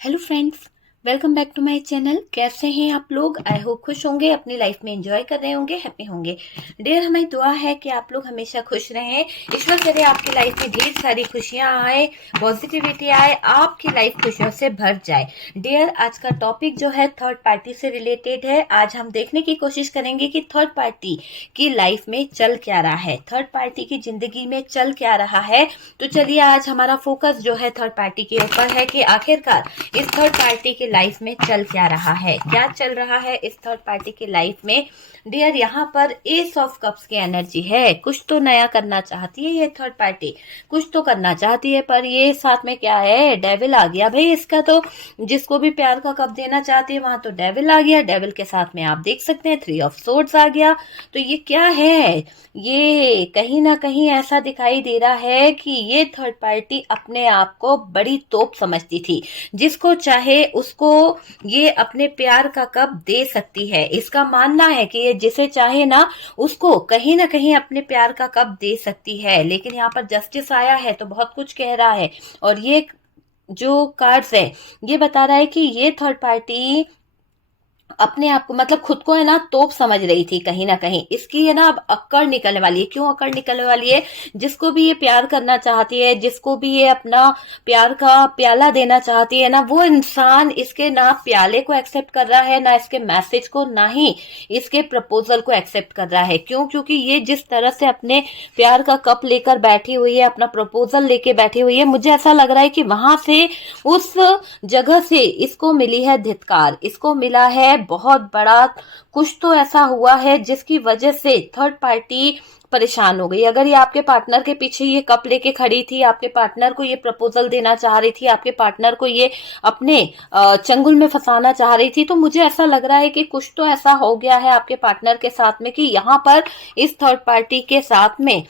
Hello friends, welcome back to my channel. कैसे हैं आप लोग? आई होप खुश होंगे, अपनी लाइफ में एंजॉय कर रहे होंगे, हैप्पी होंगे। डियर, हमारी दुआ है कि आप लोग हमेशा खुश रहें। ईश्वर करे आपकी लाइफ में ढेर सारी खुशियां आए, पॉजिटिविटी आए, आपकी लाइफ खुशियों से भर जाए। डियर, आज का टॉपिक जो है थर्ड पार्टी से रिलेटेड है। आज हम देखने की कोशिश करेंगे कि थर्ड पार्टी की लाइफ में चल क्या रहा है, थर्ड पार्टी की जिंदगी में चल क्या रहा है। तो चलिए, आज हमारा फोकस जो है थर्ड पार्टी के ऊपर है कि आखिरकार इस थर्ड पार्टी की लाइफ में चल क्या रहा है, क्या चल रहा है इस थर्ड पार्टी की लाइफ में। डियर, यहाँ पर एस ऑफ कप्स की एनर्जी है। कुछ तो नया करना चाहती है ये थर्ड पार्टी, कुछ तो करना चाहती है, पर ये साथ में क्या है, डेविल आ गया भाई इसका। तो जिसको भी प्यार का कप देना चाहती है वहां तो डेविल आ गया। डेविल के साथ में आप देख सकते हैं 3 ऑफ सोर्ड्स आ गया। तो ये क्या है, ये कहीं ना कहीं ऐसा दिखाई दे रहा है कि ये थर्ड पार्टी अपने आप को बड़ी तोप समझती थी। जिसको चाहे उसको ये अपने प्यार का कप दे सकती है। इसका मानना है कि ये जिसे चाहे ना उसको कहीं ना कहीं अपने प्यार का कप दे सकती है। लेकिन यहाँ पर जस्टिस आया है तो बहुत कुछ कह रहा है। और ये जो कार्ड्स है ये बता रहा है कि ये थर्ड पार्टी अपने आप को, मतलब खुद को है ना तोप समझ रही थी कहीं ना कहीं। इसकी है ना अब अक्कड़ निकलने वाली है। क्यों अक्कड़ निकलने वाली है? जिसको भी ये प्यार करना चाहती है, जिसको भी ये अपना प्यार का प्याला देना चाहती है ना, वो इंसान इसके ना प्याले को एक्सेप्ट कर रहा है, ना इसके मैसेज को, ना ही इसके प्रपोजल को एक्सेप्ट कर रहा है। क्यों? क्योंकि ये जिस तरह से अपने प्यार का कप लेकर बैठी हुई है, अपना प्रपोजल लेके बैठी हुई है, मुझे ऐसा लग रहा है कि वहां से, उस जगह से इसको मिली है धिक्कार, इसको मिला है बहुत बड़ा कुछ तो ऐसा हुआ है जिसकी वजह से थर्ड पार्टी परेशान हो गई। अगर ये आपके पार्टनर के पीछे ये कप लेके खड़ी थी, आपके पार्टनर को ये प्रपोजल देना चाह रही थी, आपके पार्टनर को ये अपने चंगुल में फंसाना चाह रही थी, तो मुझे ऐसा लग रहा है कि कुछ तो ऐसा हो गया है आपके पार्टनर के साथ में कि यहाँ पर इस थर्ड पार्टी के साथ में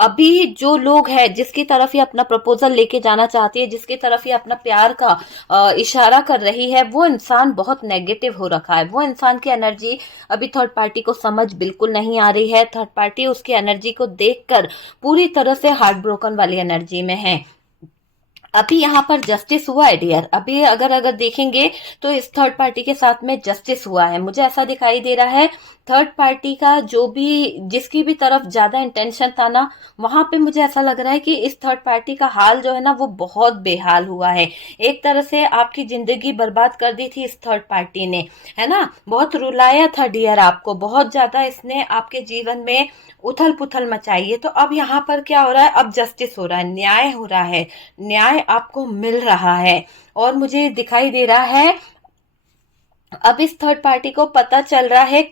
अभी जो लोग हैं, जिसकी तरफ ये अपना प्रपोजल लेके जाना चाहती है, जिसकी तरफ ये अपना प्यार का इशारा कर रही है, वो इंसान बहुत नेगेटिव हो रखा है। वो इंसान की एनर्जी अभी थर्ड पार्टी को समझ बिल्कुल नहीं आ रही है। थर्ड पार्टी उसकी एनर्जी को देखकर पूरी तरह से हार्ट ब्रोकन वाली एनर्जी में है। अभी यहाँ पर जस्टिस हुआ है डियर। अभी अगर अगर देखेंगे तो इस थर्ड पार्टी के साथ में जस्टिस हुआ है। मुझे ऐसा दिखाई दे रहा है थर्ड पार्टी का जो भी, जिसकी भी तरफ ज्यादा इंटेंशन था ना, वहां पे मुझे ऐसा लग रहा है कि इस थर्ड पार्टी का हाल जो है ना वो बहुत बेहाल हुआ है। एक तरह से आपकी जिंदगी बर्बाद कर दी थी इस थर्ड पार्टी ने, है ना। बहुत रुलाया था डियर आपको, बहुत ज्यादा इसने आपके जीवन में उथल पुथल मचाई है। तो अब यहाँ पर क्या हो रहा है, अब जस्टिस हो रहा है, न्याय हो रहा है, न्याय आपको मिल रहा है। और मुझे दिखाई दे रहा है अब इस थर्ड पार्टी को पता चल रहा है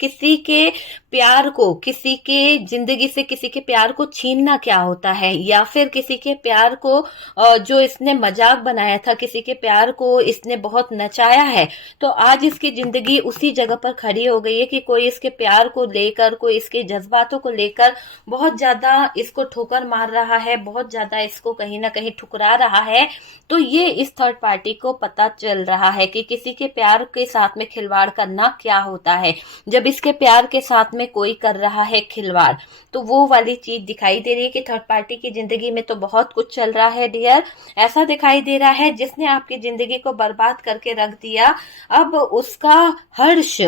किसी के प्यार को, किसी के जिंदगी से किसी के प्यार को छीनना क्या होता है, या फिर किसी के प्यार को जो इसने मजाक बनाया था, किसी के प्यार को इसने बहुत नचाया है, तो आज इसकी जिंदगी उसी जगह पर खड़ी हो गई है कि कोई इसके प्यार को लेकर, कोई इसके जज्बातों को लेकर बहुत ज्यादा इसको ठोकर मार रहा है, बहुत ज्यादा इसको कहीं ना कहीं ठुकरा रहा है। तो ये इस थर्ड पार्टी को पता चल रहा है कि किसी के प्यार के साथ में खिलवाड़ करना क्या होता है। जब इसके प्यार के साथ में कोई कर रहा है खिलवाड़, तो वो वाली चीज दिखाई दे रही है कि थर्ड पार्टी की जिंदगी में तो बहुत कुछ चल रहा है डियर। ऐसा दिखाई दे रहा है जिसने आपकी जिंदगी को बर्बाद करके रख दिया, अब उसका हर्ष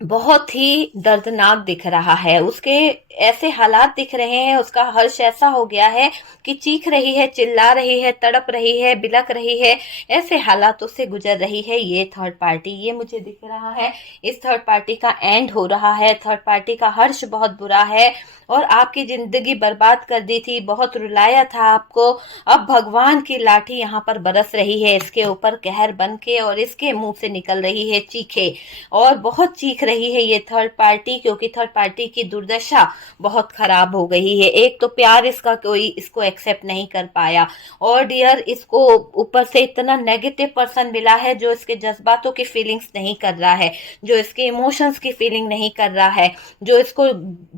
बहुत ही दर्दनाक दिख रहा है। उसके ऐसे हालात दिख रहे हैं, उसका हर्ष ऐसा हो गया है कि चीख रही है, चिल्ला रही है, तड़प रही है, बिलक रही है, ऐसे हालातों से गुजर रही है ये थर्ड पार्टी। ये मुझे दिख रहा है इस थर्ड पार्टी का एंड हो रहा है। थर्ड पार्टी का हर्ष बहुत बुरा है और आपकी जिंदगी बर्बाद कर दी थी, बहुत रुलाया था आपको। अब भगवान की लाठी यहाँ पर बरस रही है इसके ऊपर कहर बन के, और इसके मुंह से निकल रही है चीखे, और बहुत चीख रही है ये थर्ड पार्टी, क्योंकि थर्ड पार्टी की दुर्दशा बहुत खराब हो गई है। एक तो प्यार इसका कोई इसको एक्सेप्ट नहीं कर पाया, और डियर इसको ऊपर से इतना नेगेटिव पर्सन मिला है जो इसके जज्बातों की फीलिंग्स नहीं कर रहा है, जो इसके इमोशंस की फीलिंग नहीं कर रहा है, जो इसको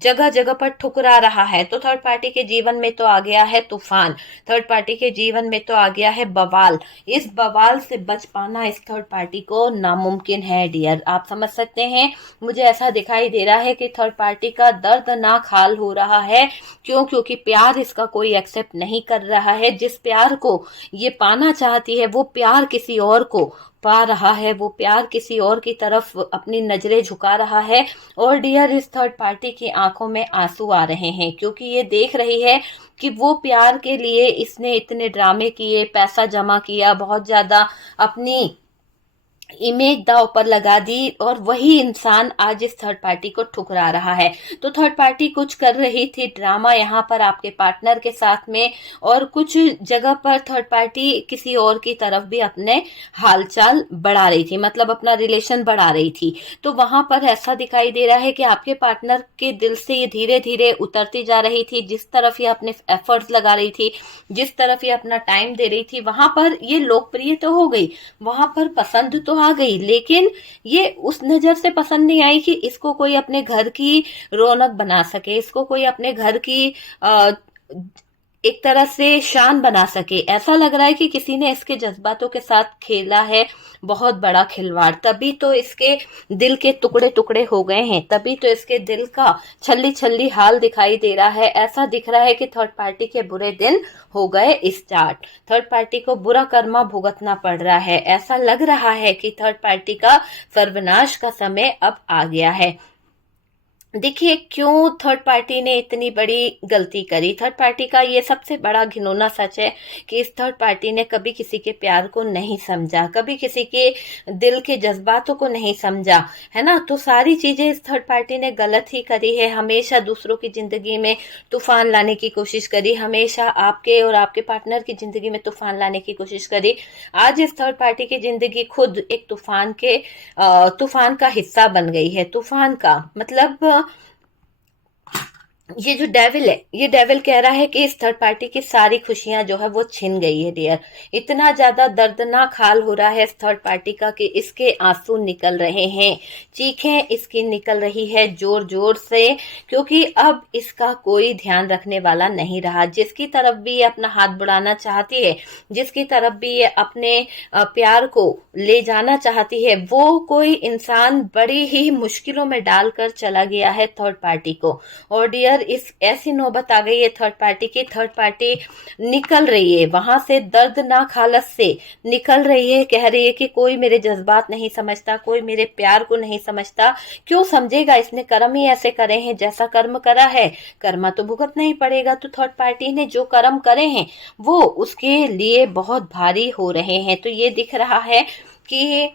जगह जगह पर ठुकरा रहा है। तो थर्ड पार्टी के जीवन में तो आ गया है तूफान, थर्ड पार्टी के जीवन में तो आ गया है बवाल। इस बवाल से बच पाना इस थर्ड पार्टी को नामुमकिन है डियर। आप समझ सकते हैं मुझे ऐसा दिखाई दे रहा है कि थर्ड पार्टी का दर्दनाक हाल हो रहा है। क्यों? क्योंकि प्यार इसका कोई एक्सेप्ट नहीं कर रहा है। जिस प्यार को ये पाना चाहती है वो प्यार किसी और को पा रहा है, वो प्यार किसी और की तरफ अपनी नजरें झुका रहा है। और डियर, इस थर्ड पार्टी की आंखों में आंसू आ रहे हैं क्योंकि ये देख रही है कि वो प्यार के लिए इसने इतने ड्रामे किए, पैसा जमा किया, बहुत ज्यादा अपनी इमेज दांव पर लगा दी, और वही इंसान आज इस थर्ड पार्टी को ठुकरा रहा है। तो थर्ड पार्टी कुछ कर रही थी ड्रामा यहाँ पर आपके पार्टनर के साथ में, और कुछ जगह पर थर्ड पार्टी किसी और की तरफ भी अपने हालचाल बढ़ा रही थी, मतलब अपना रिलेशन बढ़ा रही थी। तो वहां पर ऐसा दिखाई दे रहा है कि आपके पार्टनर के दिल से ये धीरे धीरे उतरती जा रही थी। जिस तरफ ये अपने एफर्ट्स लगा रही थी, जिस तरफ ये अपना टाइम दे रही थी, वहां पर ये लोकप्रिय तो हो गई, वहां पर पसंद तो आ गई, लेकिन ये उस नजर से पसंद नहीं आई कि इसको कोई अपने घर की रौनक बना सके, इसको कोई अपने घर की एक तरह से शान बना सके। ऐसा लग रहा है कि किसी ने इसके जज्बातों के साथ खेला है, बहुत बड़ा खिलवाड़। तभी तो इसके दिल के टुकड़े टुकड़े हो गए हैं, तभी तो इसके दिल का छल्ली छल्ली हाल दिखाई दे रहा है। ऐसा दिख रहा है कि थर्ड पार्टी के बुरे दिन हो गए स्टार्ट, थर्ड पार्टी को बुरा कर्मा भुगतना पड़ रहा है। ऐसा लग रहा है कि थर्ड पार्टी का सर्वनाश का समय अब आ गया है। देखिए, क्यों थर्ड पार्टी ने इतनी बड़ी गलती करी। थर्ड पार्टी का ये सबसे बड़ा घिनौना सच है कि इस थर्ड पार्टी ने कभी किसी के प्यार को नहीं समझा, कभी किसी के दिल के जज्बातों को नहीं समझा, है ना। तो सारी चीजें इस थर्ड पार्टी ने गलत ही करी है। हमेशा दूसरों की जिंदगी में तूफान लाने की कोशिश करी, हमेशा आपके और आपके पार्टनर की जिंदगी में तूफान लाने की कोशिश करी। आज इस थर्ड पार्टी की जिंदगी खुद एक तूफान का हिस्सा बन गई है। तूफान का मतलब ये जो डेविल है, ये डेविल कह रहा है कि इस थर्ड पार्टी की सारी खुशियां जो है वो छिन गई है डियर। इतना ज्यादा दर्दनाक हाल हो रहा है इस थर्ड पार्टी का कि इसके आंसू निकल रहे हैं, चीखें इसकी निकल रही है जोर जोर से, क्योंकि अब इसका कोई ध्यान रखने वाला नहीं रहा। जिसकी तरफ भी ये अपना हाथ बढ़ाना चाहती है, जिसकी तरफ भी ये अपने प्यार को ले जाना चाहती है, वो कोई इंसान बड़ी ही मुश्किलों में डालकर चला गया है थर्ड पार्टी को। और डियर, इस ऐसी नौबत आ गई है थर्ड पार्टी की, थर्ड पार्टी निकल रही है वहां से, दर्दनाक हालत से निकल रही है। कह रही है कि कोई मेरे जज्बात नहीं समझता, कोई मेरे प्यार को नहीं समझता। क्यों समझेगा, इसने कर्म ही ऐसे करे हैं, जैसा कर्म करा है कर्मा तो भुगतना ही पड़ेगा। तो थर्ड पार्टी ने जो कर्म करे हैं वो उसके लिए बहुत भारी हो रहे हैं। तो ये दिख रहा है कि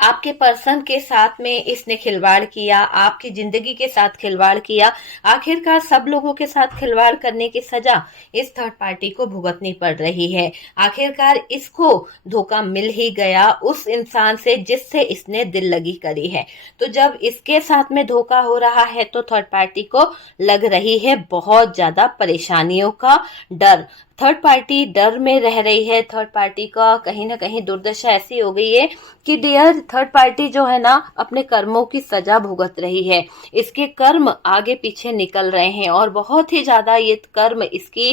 आपके पर्सन के साथ में इसने खिलवाड़ किया, आपकी जिंदगी के साथ खिलवाड़ किया। आखिरकार सब लोगों के साथ खिलवाड़ करने की सजा इस थर्ड पार्टी को भुगतनी पड़ रही है। आखिरकार इसको धोखा मिल ही गया उस इंसान से जिससे इसने दिल लगी करी है। तो जब इसके साथ में धोखा हो रहा है तो थर्ड पार्टी को लग रही है बहुत ज्यादा परेशानियों का डर। थर्ड पार्टी डर में रह रही है। थर्ड पार्टी का कहीं ना कहीं दुर्दशा ऐसी हो गई है कि डियर, थर्ड पार्टी जो है ना अपने कर्मों की सजा भुगत रही है। इसके कर्म आगे पीछे निकल रहे हैं और बहुत ही ज्यादा ये कर्म इसकी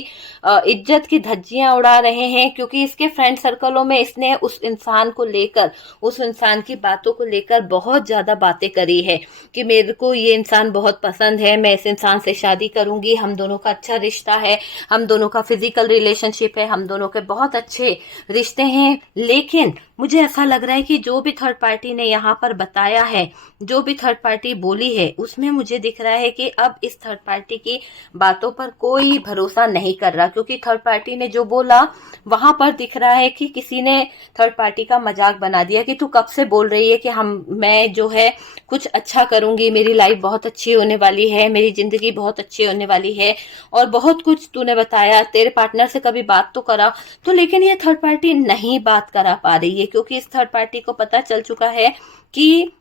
इज्जत की धज्जियां उड़ा रहे हैं, क्योंकि इसके फ्रेंड सर्कलों में इसने उस इंसान को लेकर, उस इंसान की बातों को लेकर बहुत ज्यादा बातें करी है कि मेरे को ये इंसान बहुत पसंद है, मैं इस इंसान से शादी करूंगी, हम दोनों का अच्छा रिश्ता है, हम दोनों का फिजिकल रिलेशनशिप है, हम दोनों के बहुत अच्छे रिश्ते हैं। लेकिन मुझे ऐसा लग रहा है कि जो भी थर्ड पार्टी ने यहाँ पर बताया है, जो भी थर्ड पार्टी बोली है, उसमें मुझे दिख रहा है कि अब इस थर्ड पार्टी की बातों पर कोई भरोसा नहीं कर रहा, क्योंकि थर्ड पार्टी ने जो बोला वहां पर दिख रहा है कि किसी ने थर्ड पार्टी का मजाक बना दिया कि तू कब से बोल रही है कि मैं जो है कुछ अच्छा करूंगी, मेरी लाइफ बहुत अच्छी होने वाली है, मेरी जिंदगी बहुत अच्छी होने वाली है, और बहुत कुछ तूने बताया, तेरे पार्टनर से कभी बात तो करा। तो लेकिन ये थर्ड पार्टी नहीं बात करा पा रही है, क्योंकि इस थर्ड पार्टी को पता चल चुका है कि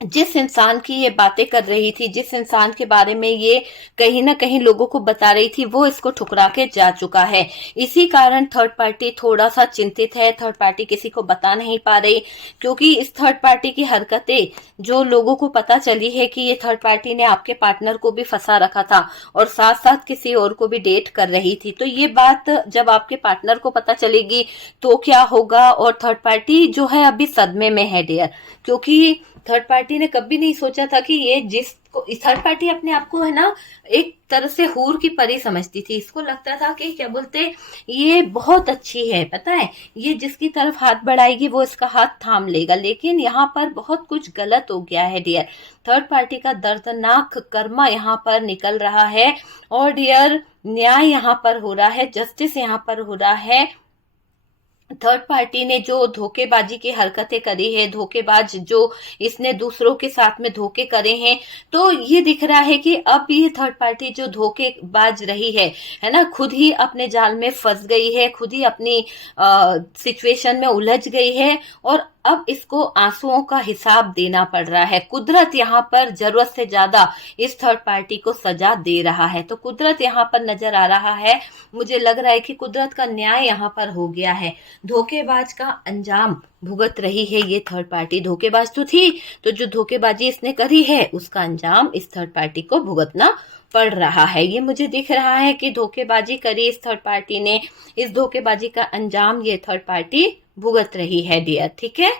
जिस इंसान की ये बातें कर रही थी, जिस इंसान के बारे में ये कहीं ना कहीं लोगों को बता रही थी, वो इसको ठुकरा के जा चुका है। इसी कारण थर्ड पार्टी थोड़ा सा चिंतित है, थर्ड पार्टी किसी को बता नहीं पा रही, क्योंकि इस थर्ड पार्टी की हरकतें जो लोगों को पता चली है कि ये थर्ड पार्टी ने आपके पार्टनर को भी फंसा रखा था और साथ साथ किसी और को भी डेट कर रही थी। तो ये बात जब आपके पार्टनर को पता चलेगी तो क्या होगा। और थर्ड पार्टी जो है अभी सदमे में है डियर, क्योंकि थर्ड पार्टी ने कभी नहीं सोचा था कि ये जिसको, थर्ड पार्टी अपने आप को है ना एक तरह से हूर की परी समझती थी। इसको लगता था कि क्या बोलते, ये बहुत अच्छी है, पता है ये जिसकी तरफ हाथ बढ़ाएगी वो इसका हाथ थाम लेगा। लेकिन यहाँ पर बहुत कुछ गलत हो गया है डियर। थर्ड पार्टी का दर्दनाक कर्मा यहाँ पर निकल रहा है और डियर न्याय यहाँ पर हो रहा है, जस्टिस यहाँ पर हो रहा है। थर्ड पार्टी ने जो धोखेबाजी की हरकतें करी है, धोखेबाज जो इसने दूसरों के साथ में धोखे करे हैं, तो ये दिख रहा है कि अब ये थर्ड पार्टी जो धोखेबाज रही है ना, खुद ही अपने जाल में फंस गई है, खुद ही अपनी सिचुएशन में उलझ गई है और अब इसको आंसुओं का हिसाब देना पड़ रहा है। कुदरत यहाँ पर जरूरत से ज्यादा इस थर्ड पार्टी को सजा दे रहा है। तो कुदरत यहाँ पर नजर आ रहा है, मुझे लग रहा है कि कुदरत का न्याय यहाँ पर हो गया है। धोखेबाज का अंजाम भुगत रही है ये थर्ड पार्टी। धोखेबाज तो थी, तो जो धोखेबाजी इसने करी है उसका अंजाम इस थर्ड पार्टी को भुगतना पड़ रहा है। ये मुझे दिख रहा है कि धोखेबाजी करी इस थर्ड पार्टी ने, इस धोखेबाजी का अंजाम ये थर्ड पार्टी भुगत रही है डियर, ठीक है।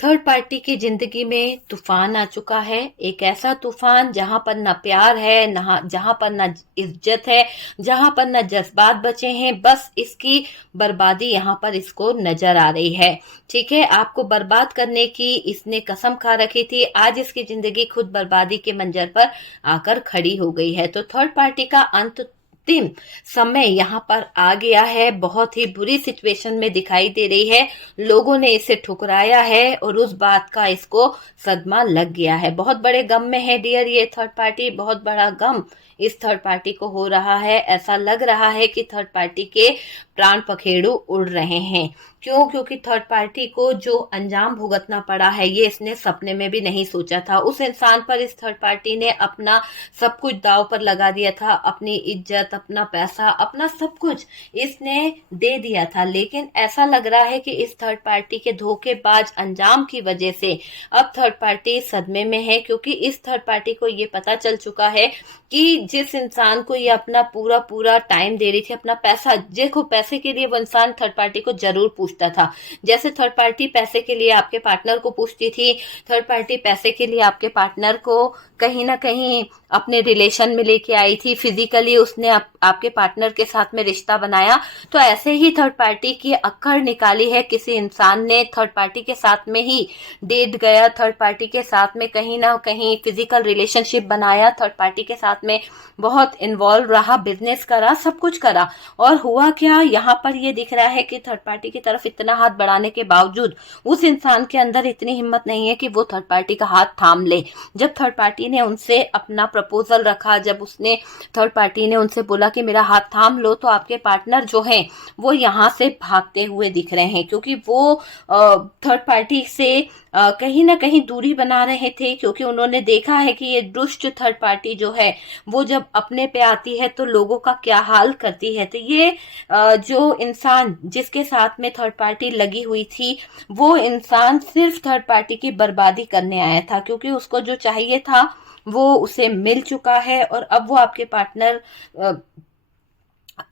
थर्ड पार्टी की जिंदगी में तूफान आ चुका है, एक ऐसा तूफान जहां पर ना प्यार है, ना जहां पर ना इज्जत है, जहां पर ना जज्बात बचे हैं, बस इसकी बर्बादी यहाँ पर इसको नजर आ रही है। ठीक है, आपको बर्बाद करने की इसने कसम खा रखी थी, आज इसकी जिंदगी खुद बर्बादी के मंजर पर आकर खड़ी हो गई है। तो थर्ड पार्टी का अंत अंतिम समय यहाँ पर आ गया है, बहुत ही बुरी सिचुएशन में दिखाई दे रही है। लोगों ने इसे ठुकराया है और उस बात का इसको सदमा लग गया है। बहुत बड़े गम में है डियर ये थर्ड पार्टी, बहुत बड़ा गम इस थर्ड पार्टी को हो रहा है। ऐसा लग रहा है कि थर्ड पार्टी के प्राण पखेरु उड़ रहे हैं। क्यों? क्योंकि थर्ड पार्टी को जो अंजाम भुगतना पड़ा है ये इसने सपने में भी नहीं सोचा था। उस इंसान पर इस थर्ड पार्टी ने अपना सब कुछ दांव पर लगा दिया था, अपनी इज्जत, अपना पैसा, अपना सब कुछ इसने दे दिया था। लेकिन ऐसा लग रहा है कि इस थर्ड पार्टी के धोखेबाज अंजाम की वजह से अब थर्ड पार्टी सदमे में है, क्योंकि इस थर्ड पार्टी को ये पता चल चुका है कि जिस इंसान को ये अपना पूरा पूरा टाइम दे रही थी, अपना पैसा, देखो पैसे के लिए वो इंसान थर्ड पार्टी को जरूर पूछता था। जैसे थर्ड पार्टी पैसे के लिए आपके पार्टनर को पूछती थी, थर्ड पार्टी पैसे के लिए आपके पार्टनर को कहीं ना कहीं अपने रिलेशन में लेके आई थी, फिजिकली उसने आपके पार्टनर के साथ में रिश्ता बनाया। तो ऐसे ही थर्ड पार्टी की अक्कड़ निकाली है किसी इंसान ने, थर्ड पार्टी के साथ में ही डेट गया, थर्ड पार्टी के साथ में कहीं ना कहीं फिजिकल रिलेशनशिप बनाया, थर्ड पार्टी के साथ में बहुत इन्वॉल्व रहा, बिजनेस करा, सब कुछ करा। और हुआ क्या, यहाँ पर ये दिख रहा है कि थर्ड पार्टी की तरफ इतना हाथ बढ़ाने के बावजूद उस इंसान के अंदर इतनी हिम्मत नहीं है कि वो थर्ड पार्टी का हाथ थाम ले। जब थर्ड पार्टी ने उनसे अपना प्रपोजल रखा, जब उसने थर्ड पार्टी ने उनसे बोला कि मेरा हाथ थाम लो, तो आपके पार्टनर जो हैं वो यहाँ से भागते हुए दिख रहे हैं, क्योंकि वो थर्ड पार्टी से कहीं ना कहीं दूरी बना रहे थे, क्योंकि उन्होंने देखा है कि ये दुष्ट थर्ड पार्टी जो है वो जब अपने पे आती है तो लोगों का क्या हाल करती है। तो ये जो इंसान जिसके साथ में थर्ड पार्टी लगी हुई थी, वो इंसान सिर्फ थर्ड पार्टी की बर्बादी करने आया था, क्योंकि उसको जो चाहिए था वो उसे मिल चुका है। और अब वो आपके पार्टनर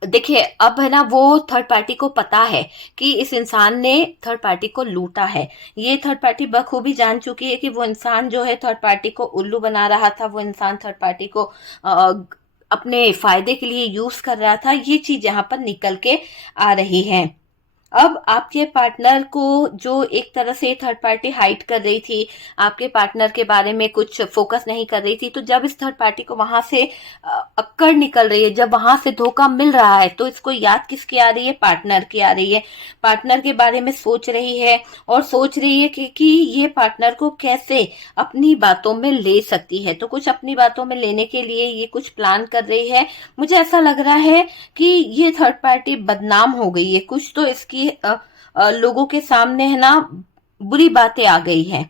देखिए, अब है ना, वो थर्ड पार्टी को पता है कि इस इंसान ने थर्ड पार्टी को लूटा है। ये थर्ड पार्टी बखूबी जान चुकी है कि वो इंसान जो है थर्ड पार्टी को उल्लू बना रहा था, वो इंसान थर्ड पार्टी को अपने फायदे के लिए यूज कर रहा था। ये चीज यहाँ पर निकल के आ रही है। अब आपके पार्टनर को जो एक तरह से थर्ड पार्टी हाइड कर रही थी, आपके पार्टनर के बारे में कुछ फोकस नहीं कर रही थी, तो जब इस थर्ड पार्टी को वहां से अक्कड़ निकल रही है, जब वहां से धोखा मिल रहा है, तो इसको याद किसकी आ रही है? पार्टनर की आ रही है। पार्टनर के बारे में सोच रही है और सोच रही है कि ये पार्टनर को कैसे अपनी बातों में ले सकती है। तो कुछ अपनी बातों में लेने के लिए ये कुछ प्लान कर रही है। मुझे ऐसा लग रहा है कि ये थर्ड पार्टी बदनाम हो गई है, कुछ तो इसकी लोगों के सामने है ना बुरी बातें आ गई है।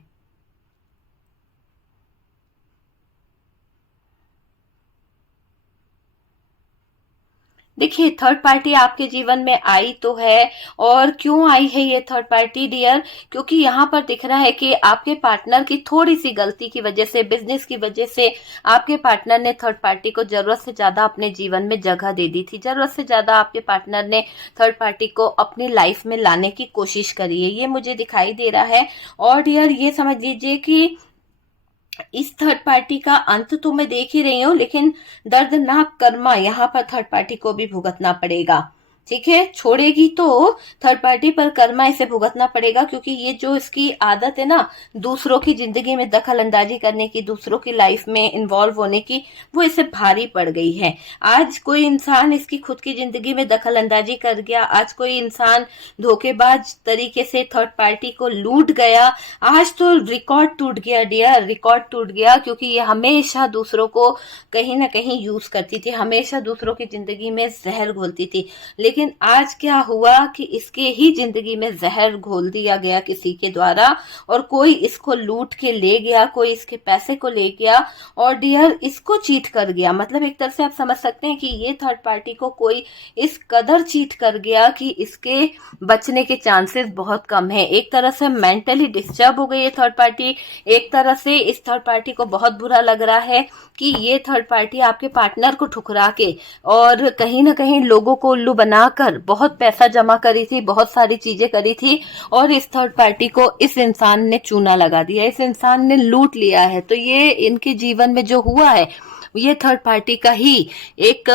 देखिए, थर्ड पार्टी आपके जीवन में आई तो है, और क्यों आई है ये थर्ड पार्टी डियर? क्योंकि यहाँ पर दिख रहा है कि आपके पार्टनर की थोड़ी सी गलती की वजह से, बिजनेस की वजह से, आपके पार्टनर ने थर्ड पार्टी को जरूरत से ज्यादा अपने जीवन में जगह दे दी थी। जरूरत से ज्यादा आपके पार्टनर ने थर्ड पार्टी को अपनी लाइफ में लाने की कोशिश करी है, ये मुझे दिखाई दे रहा है। और डियर, ये समझ लीजिए कि इस थर्ड पार्टी का अंत तो मैं देख ही रही हूँ, लेकिन दर्दनाक कर्मा यहाँ पर थर्ड पार्टी को भी भुगतना पड़ेगा। ठीक है, छोड़ेगी तो थर्ड पार्टी, पर कर्मा इसे भुगतना पड़ेगा, क्योंकि ये जो इसकी आदत है ना दूसरों की जिंदगी में दखल अंदाजी करने की, दूसरों की लाइफ में इन्वॉल्व होने की, वो इसे भारी पड़ गई है। आज कोई इंसान इसकी खुद की जिंदगी में दखल अंदाजी कर गया, आज कोई इंसान धोखेबाज तरीके से थर्ड पार्टी को लूट गया। आज तो रिकॉर्ड टूट गया डियर, रिकॉर्ड टूट गया, क्योंकि ये हमेशा दूसरों को कहीं ना कहीं यूज करती थी, हमेशा दूसरों की जिंदगी में जहर घोलती थी। लेकिन आज क्या हुआ कि इसके ही जिंदगी में जहर घोल दिया गया किसी के द्वारा, और कोई इसको लूट के ले गया, कोई इसके पैसे को ले गया, और डियर इसको चीट कर गया। मतलब एक तरह से आप समझ सकते हैं कि ये थर्ड पार्टी को कोई इस कदर चीट कर गया कि इसके बचने के चांसेस बहुत कम है। एक तरह से मेंटली डिस्टर्ब हो गई है थर्ड पार्टी। एक तरह से इस थर्ड पार्टी को बहुत बुरा लग रहा है कि ये थर्ड पार्टी आपके पार्टनर को ठुकरा के और कहीं ना कहीं लोगों को उल्लू बनाकर बहुत पैसा जमा करी थी, बहुत सारी चीजें करी थी, और इस थर्ड पार्टी को इस इंसान ने चूना लगा दिया, इस इंसान ने लूट लिया है। तो ये इनके जीवन में जो हुआ है, ये थर्ड पार्टी का ही एक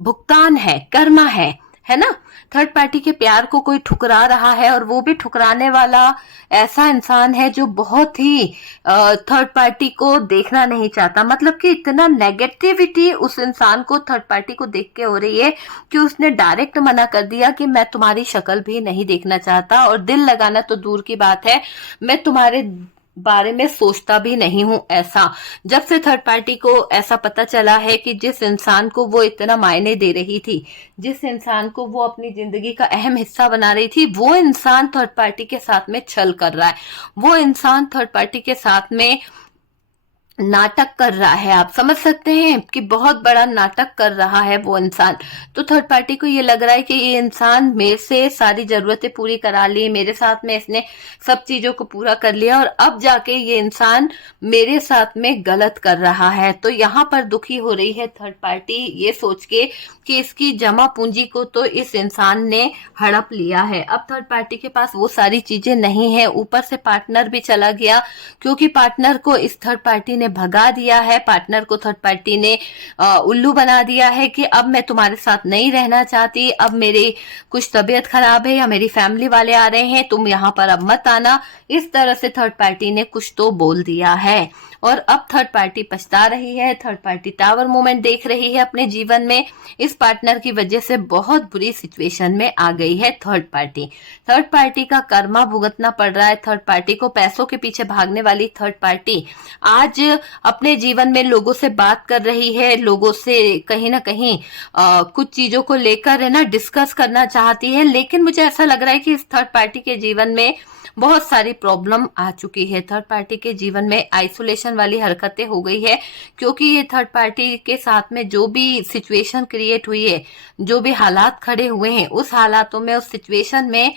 भुगतान है, कर्मा है ना। थर्ड पार्टी के प्यार को कोई ठुकरा रहा है, और वो भी ठुकराने वाला ऐसा इंसान है जो बहुत ही थर्ड पार्टी को देखना नहीं चाहता। मतलब कि इतना नेगेटिविटी उस इंसान को थर्ड पार्टी को देख के हो रही है कि उसने डायरेक्ट मना कर दिया कि मैं तुम्हारी शक्ल भी नहीं देखना चाहता, और दिल लगाना तो दूर की बात है, मैं तुम्हारे बारे में सोचता भी नहीं हूं। ऐसा जब से थर्ड पार्टी को ऐसा पता चला है कि जिस इंसान को वो इतना मायने दे रही थी, जिस इंसान को वो अपनी जिंदगी का अहम हिस्सा बना रही थी, वो इंसान थर्ड पार्टी के साथ में छल कर रहा है, वो इंसान थर्ड पार्टी के साथ में नाटक कर रहा है। आप समझ सकते हैं कि बहुत बड़ा नाटक कर रहा है वो इंसान। तो थर्ड पार्टी को ये लग रहा है कि ये इंसान मेरे से सारी जरूरतें पूरी करा ली, मेरे साथ में इसने सब चीजों को पूरा कर लिया, और अब जाके ये इंसान मेरे साथ में गलत कर रहा है। तो यहाँ पर दुखी हो रही है थर्ड पार्टी ये सोच के कि इसकी जमा पूंजी को तो इस इंसान ने हड़प लिया है। अब थर्ड पार्टी के पास वो सारी चीजें नहीं है, ऊपर से पार्टनर भी चला गया, क्योंकि पार्टनर को इस थर्ड पार्टी ने भगा दिया है। पार्टनर को थर्ड पार्टी ने उल्लू बना दिया है कि अब मैं तुम्हारे साथ नहीं रहना चाहती, अब मेरी कुछ तबीयत खराब है या मेरी फैमिली वाले आ रहे हैं, तुम यहाँ पर अब मत आना। इस तरह से थर्ड पार्टी ने कुछ तो बोल दिया है, और अब थर्ड पार्टी पछता रही है। थर्ड पार्टी टावर मूवमेंट देख रही है अपने जीवन में। इस पार्टनर की वजह से बहुत बुरी सिचुएशन में आ गई है थर्ड पार्टी। थर्ड पार्टी का कर्मा भुगतना पड़ रहा है। थर्ड पार्टी को पैसों के पीछे भागने वाली थर्ड पार्टी आज अपने जीवन में लोगों से बात कर रही है, लोगों से कहीं ना कहीं कुछ चीजों को लेकर है ना डिस्कस करना चाहती है। लेकिन मुझे ऐसा लग रहा है कि इस थर्ड पार्टी के जीवन में बहुत सारी प्रॉब्लम आ चुकी है। थर्ड पार्टी के जीवन में आइसोलेशन वाली हरकतें हो गई है, क्योंकि ये थर्ड पार्टी के साथ में जो भी सिचुएशन क्रिएट हुई है, जो भी हालात खड़े हुए हैं, उस हालातों में, उस सिचुएशन में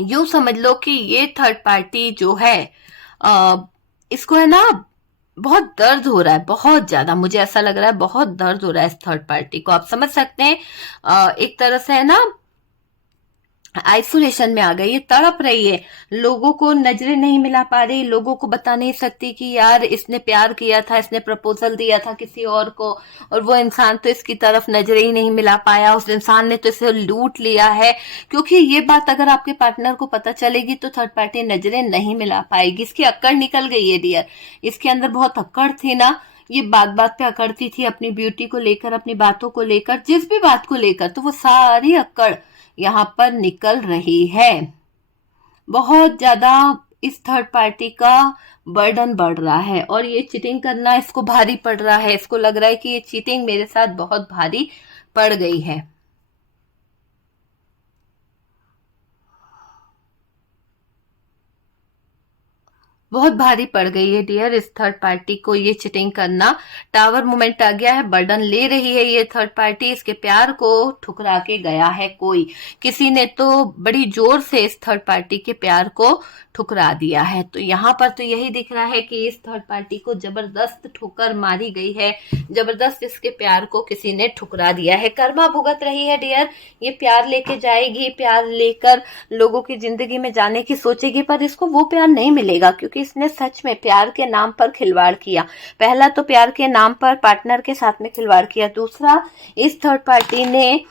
यूं समझ लो कि ये थर्ड पार्टी जो है इसको है ना बहुत दर्द हो रहा है, बहुत ज्यादा। मुझे ऐसा लग रहा है बहुत दर्द हो रहा है इस थर्ड पार्टी को। आप समझ सकते हैं एक तरह से है ना आइसोलेशन में आ गई है, तड़प रही है, लोगों को नजरें नहीं मिला पा रही, लोगों को बता नहीं सकती कि यार इसने प्यार किया था, इसने प्रपोजल दिया था किसी और को, और वो इंसान तो इसकी तरफ नजरें ही नहीं मिला पाया, उस इंसान ने तो इसे लूट लिया है। क्योंकि ये बात अगर आपके पार्टनर को पता चलेगी तो थर्ड पार्टी नजरें नहीं मिला पाएगी। इसकी अक्कड़ निकल गई है डियर, इसके अंदर बहुत अक्कड़ थी ना, ये बात बात पे अकड़ती थी, अपनी ब्यूटी को लेकर, अपनी बातों को लेकर, जिस भी बात को लेकर, तो वो सारी अक्कड़ यहाँ पर निकल रही है। बहुत ज्यादा इस थर्ड पार्टी का बर्डन बढ़ रहा है और ये चीटिंग करना इसको भारी पड़ रहा है। इसको लग रहा है कि ये चीटिंग मेरे साथ बहुत भारी पड़ गई है। बहुत भारी पड़ गई है डियर इस थर्ड पार्टी को ये चीटिंग करना। टावर मोमेंट आ गया है, बर्डन ले रही है ये थर्ड पार्टी, इसके प्यार को ठुकरा के गया है कोई, किसी ने तो बड़ी जोर से इस थर्ड पार्टी के प्यार को ठुकरा दिया है। तो यहाँ पर तो यही दिख रहा है कि इस थर्ड पार्टी को जबरदस्त ठोकर मारी गई है, जबरदस्त इसके प्यार को किसी ने ठुकरा दिया है। कर्मा भुगत रही है डियर, ये प्यार लेके जाएगी, प्यार लेकर लोगों की जिंदगी में जाने की सोचेगी, पर इसको वो प्यार नहीं मिलेगा क्योंकि इसने सच में प्यार के नाम पर खिलवाड़ किया। पहला तो प्यार के नाम पर पार्टनर के साथ में खिलवाड़ किया, दूसरा इस थर्ड पार्टी ने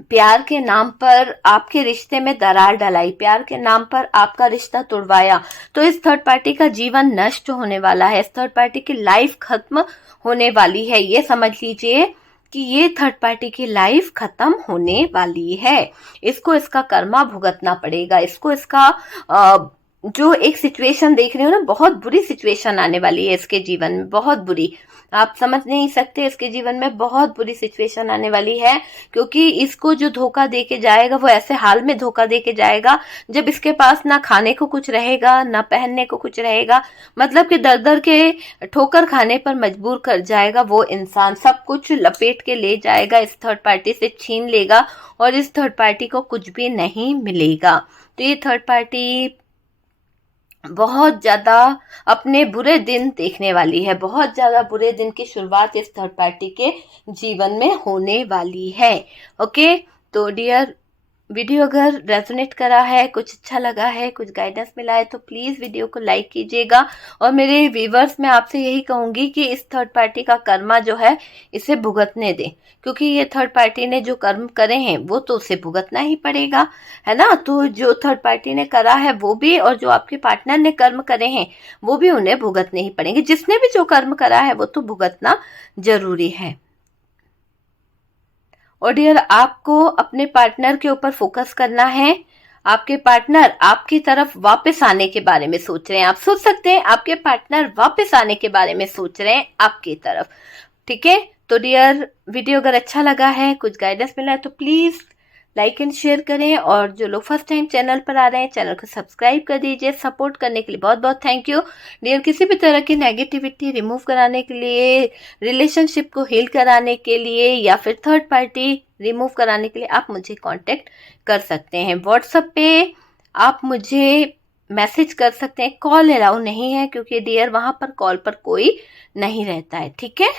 प्यार के नाम पर आपके रिश्ते में दरार डलाई, प्यार के नाम पर आपका रिश्ता तोड़वाया। तो इस थर्ड पार्टी का जीवन नष्ट होने वाला है, इस थर्ड पार्टी की लाइफ खत्म होने वाली है। ये समझ लीजिए कि ये थर्ड पार्टी की लाइफ खत्म होने वाली है। इसको इसका कर्मा भुगतना पड़ेगा, इसको इसका जो एक सिचुएशन देख रहे हो ना, बहुत बुरी सिचुएशन आने वाली है इसके जीवन में, बहुत बुरी, आप समझ नहीं सकते। इसके जीवन में बहुत बुरी सिचुएशन आने वाली है क्योंकि इसको जो धोखा दे के जाएगा वो ऐसे हाल में धोखा दे के जाएगा जब इसके पास ना खाने को कुछ रहेगा, ना पहनने को कुछ रहेगा, मतलब कि दर दर के ठोकर खाने पर मजबूर कर जाएगा वो इंसान। सब कुछ लपेट के ले जाएगा, इस थर्ड पार्टी से छीन लेगा और इस थर्ड पार्टी को कुछ भी नहीं मिलेगा। तो ये थर्ड पार्टी बहुत ज्यादा अपने बुरे दिन देखने वाली है, बहुत ज्यादा बुरे दिन की शुरुआत इस थर्ड पार्टी के जीवन में होने वाली है। ओके, तो डियर वीडियो अगर रेजोनेट करा है, कुछ अच्छा लगा है, कुछ गाइडेंस मिला है तो प्लीज वीडियो को लाइक कीजिएगा। और मेरे व्यूवर्स मैं आपसे यही कहूंगी कि इस थर्ड पार्टी का कर्मा जो है इसे भुगतने दें, क्योंकि ये थर्ड पार्टी ने जो कर्म करे हैं वो तो उसे भुगतना ही पड़ेगा, है ना। तो जो थर्ड पार्टी ने करा है वो भी, और जो आपके पार्टनर ने कर्म करे हैं वो भी उन्हें भुगतने ही पड़ेंगे। जिसने भी जो कर्म करा है वो तो भुगतना जरूरी है। और डियर आपको अपने पार्टनर के ऊपर फोकस करना है। आपके पार्टनर आपकी तरफ वापस आने के बारे में सोच रहे हैं, आप सोच सकते हैं आपके पार्टनर वापस आने के बारे में सोच रहे हैं आपकी तरफ। ठीक है, तो डियर वीडियो अगर अच्छा लगा है, कुछ गाइडेंस मिला है तो प्लीज लाइक एंड शेयर करें, और जो लोग फर्स्ट टाइम चैनल पर आ रहे हैं चैनल को सब्सक्राइब कर दीजिए। सपोर्ट करने के लिए बहुत बहुत थैंक यू डियर। किसी भी तरह की नेगेटिविटी रिमूव कराने के लिए, रिलेशनशिप को हील कराने के लिए, या फिर थर्ड पार्टी रिमूव कराने के लिए आप मुझे कांटेक्ट कर सकते हैं। व्हाट्सएप पे आप मुझे मैसेज कर सकते हैं, कॉल अलाउ नहीं है क्योंकि डियर वहां पर कॉल पर कोई नहीं रहता है। ठीक है।